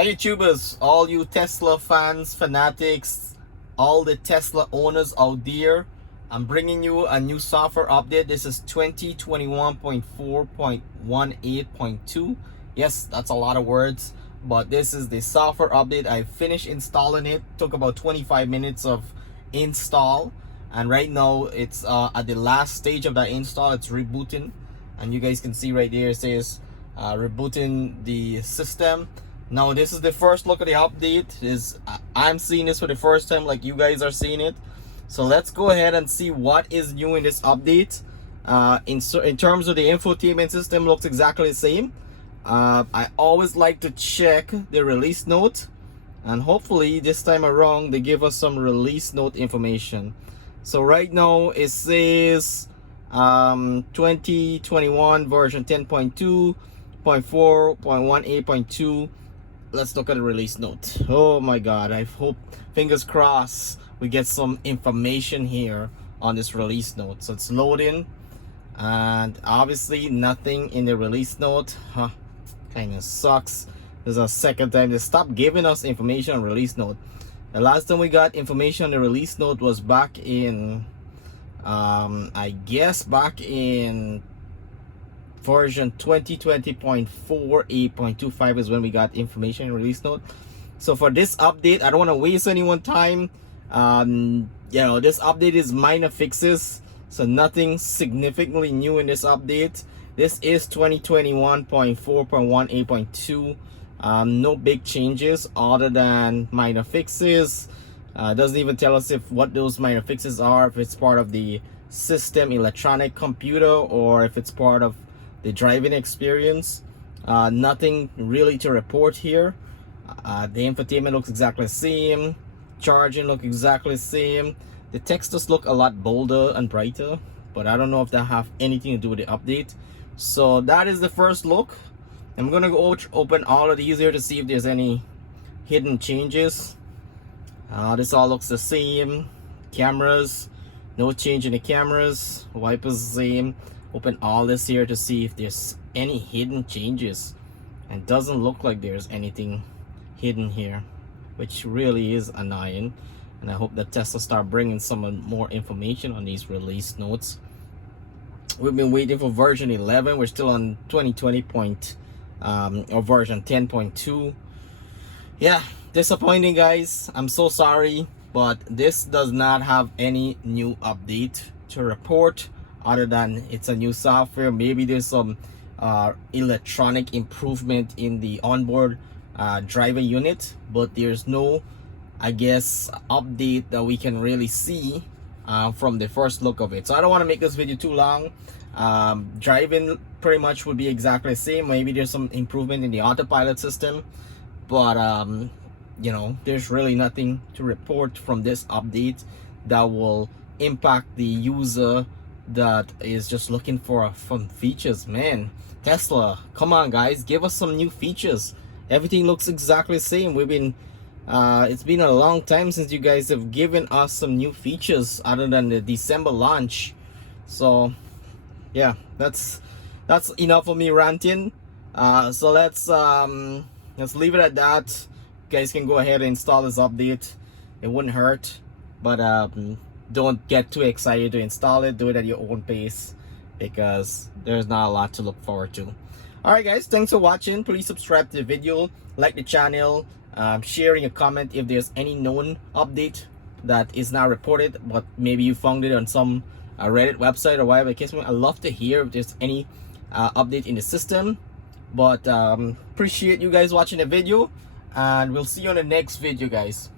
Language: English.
Hi YouTubers, all you Tesla fans, fanatics, all the Tesla owners out there. I'm bringing you a new software update. This is 2021.4.18.2. Yes, that's a lot of words, but this is the software update. I finished installing it. Took about 25 minutes of install, and right now it's at the last stage of that install. It's rebooting, and you guys can see right there it says rebooting the system. Now this is the first look at the update. I'm seeing this for the first time like you guys are seeing it. So let's go ahead and see what is new in this update. In terms of the infotainment system, looks exactly the same. I always like to check the release note, and hopefully this time around they give us some release note information. So right now it says 2021 version 10.2.4.18.2. Let's look at the release note. Oh my god, I hope, fingers crossed, we get some information here on this release note. So it's loading, and obviously nothing in the release note. Kind of sucks. This is our second time they stopped giving us information on release note. The last time we got information on the release note was back in I guess back in version 2020.48.25 is when we got information in release note. So for this update, I don't want to waste anyone's time. This update is minor fixes, so nothing significantly new in this update. This is 2021.4.18.2. No big changes other than minor fixes. Doesn't even tell us what those minor fixes are, if it's part of the system electronic computer or if it's part of the driving experience. Nothing really to report here. The infotainment looks exactly the same. Charging looks exactly the same. The text does look a lot bolder and brighter, but I don't know if that have anything to do with the update. So that is the first look. I'm gonna go open all of these here to see if there's any hidden changes. This all looks the same. Cameras, no change in the cameras. Wipers the same. Open all this here to see if there's any hidden changes, and doesn't look like there's anything hidden here, which really is annoying. And I hope that Tesla start bringing some more information on these release notes. We've been waiting for version 11. We're still on 2020 or version 10.2. Yeah, disappointing guys. I'm so sorry, but this does not have any new update to report other than it's a new software. Maybe there's some electronic improvement in the onboard driver unit, but there's no, I guess, update that we can really see from the first look of it. So I don't want to make this video too long. Driving pretty much would be exactly the same. Maybe there's some improvement in the autopilot system, but there's really nothing to report from this update that will impact the user that is just looking for some features. Man, Tesla, come on guys, give us some new features. Everything looks exactly the same. It's been a long time since you guys have given us some new features other than the December launch. So yeah, that's enough of me ranting. So let's leave it at that. You guys can go ahead and install this update. It wouldn't hurt, but don't get too excited to install it. Do it at your own pace, because there's not a lot to look forward to. Alright guys, thanks for watching. Please subscribe to the video, like the channel, share in your comment if there's any known update that is not reported, but maybe you found it on some Reddit website or whatever. I'd love to hear if there's any update in the system. But appreciate you guys watching the video, and we'll see you on the next video guys.